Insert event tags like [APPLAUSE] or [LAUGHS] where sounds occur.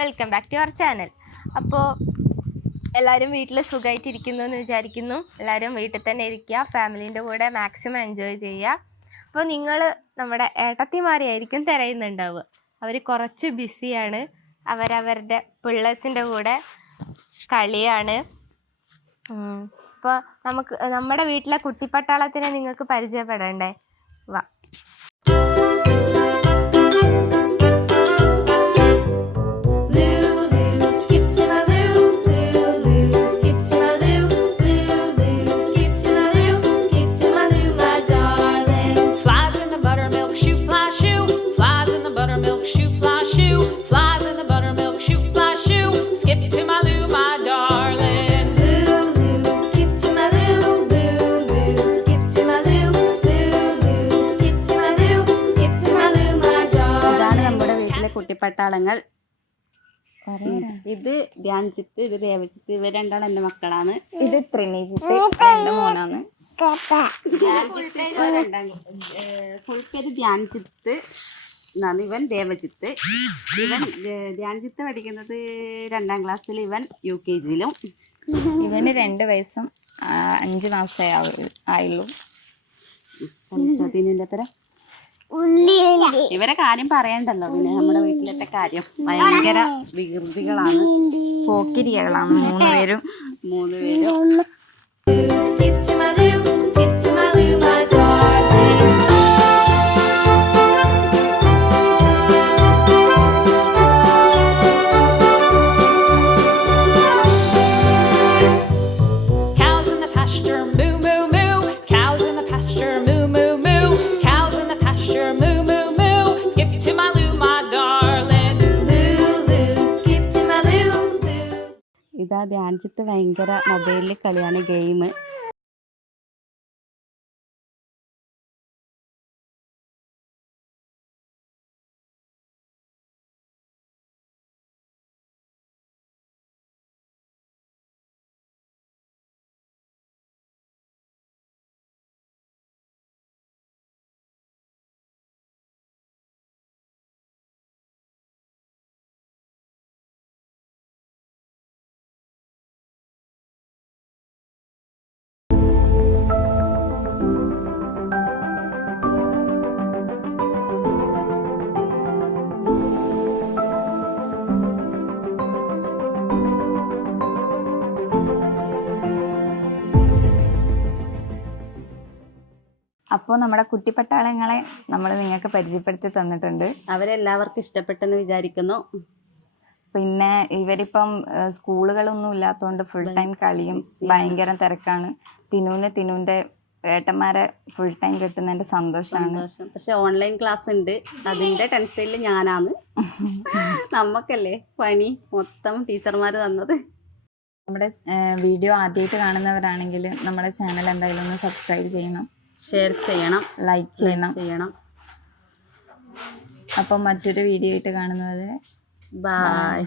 Welcome back to our channel അപ്പോൾ എല്ലാവരും വീട്ടിൽ സുഖമായിട്ടിരിക്കുന്നു എന്ന് വിചാരിക്കുന്നു. എല്ലാവരും വീട്ടിൽ തന്നെ ഇരിക്കുക. ഫാമിലീന്റെ കൂടെ മാക്സിമം എൻജോയ് ചെയ്യുക. അപ്പോൾ നിങ്ങൾ നമ്മുടെ ഏട്ടത്തിമാരെയായിരിക്കും തിരയുന്നുണ്ടാവുക. അവർ കുറച്ച് ബിസിയാണ് അവരവരുടെ പിള്ളേഴ്സിന്റെ കൂടെ കളിയാണ്. അപ്പോൾ നമുക്ക് നമ്മുടെ വീട്ടിലെ കുട്ടിപ്പട്ടാളത്തിനെ നിങ്ങൾക്ക് പരിചയപ്പെടണ്ടേ? വാ. കുട്ടിപ്പട്ടാളങ്ങൾ ഇത് ധ്യാനിച്ചിട്ട് ഇത് ദേവജിത്ത് ഇവർ രണ്ടാളും എന്റെ മക്കളാണ്. ഇത് ത്രിനിജിത്ത് എന്റെ മോനാണ്. ഫുൾ പേര് എന്നാണ് ഇവൻ ദേവജിത്ത് ഇവൻ ധ്യാനിച്ചിത്ത് പഠിക്കുന്നത് രണ്ടാം ക്ലാസ്സിൽ ഇവൻ യു കെ ജിയിലും. ഇവന് രണ്ട് വയസ്സും അഞ്ചു മാസമേ ആവു- ആയുള്ളൂ. ഇവരെ കാര്യം പറയണ്ടല്ലോ പിന്നെ നമ്മുടെ വീട്ടിലത്തെ കാര്യം. ഭയങ്കര വികൃതികളാണ്. പോക്കിരികളാണ് മൂന്ന് പേരും. മൂന്ന് പേരും. ഇതാ ധ്യാൻജിത്ത് ഭയങ്കര മൊബൈലിൽ കളിയാണ് ഗെയിം അപ്പോൾ നമ്മുടെ കുട്ടി പട്ടാളങ്ങളെ നമ്മൾ നിങ്ങൾക്ക് പരിചയപ്പെടുത്തി തന്നിട്ടുണ്ട്. അവരെല്ലാവർക്കും ഇഷ്ടപ്പെട്ടെന്ന് വിചാരിക്കുന്നു. പിന്നെ ഇവരിപ്പം സ്കൂളുകളൊന്നും ഇല്ലാത്തതുകൊണ്ട് ഫുൾ ടൈം കളിയും ഭയങ്കര തിരക്കാണ്. തിനുവിന് തിനുവിന്റെ ഏട്ടന്മാരെ ഫുൾ ടൈം കിട്ടുന്നതിന്റെ സന്തോഷമാണ് സന്തോഷം. പക്ഷെ ഓൺലൈൻ ക്ലാസ് ഉണ്ട്. അതിന്റെ ടെൻഷനിൽ ഞാനാണ്. [LAUGHS] നമ്മക്കല്ലേ പണി മൊത്തം ടീച്ചർമാർ തന്നത്. നമ്മുടെ വീഡിയോ ആദ്യമായിട്ട് കാണുന്നവരാണെങ്കിൽ നമ്മുടെ ചാനൽ എന്തായാലും ഒന്ന് സബ്സ്ക്രൈബ് ചെയ്യണം. ഷെയർ ചെയ്യണം. ലൈക്ക് ചെയ്യണം. ചെയ്യണം. അപ്പം മറ്റൊരു വീഡിയോ ആയിട്ട് കാണുന്നത്. ബായ്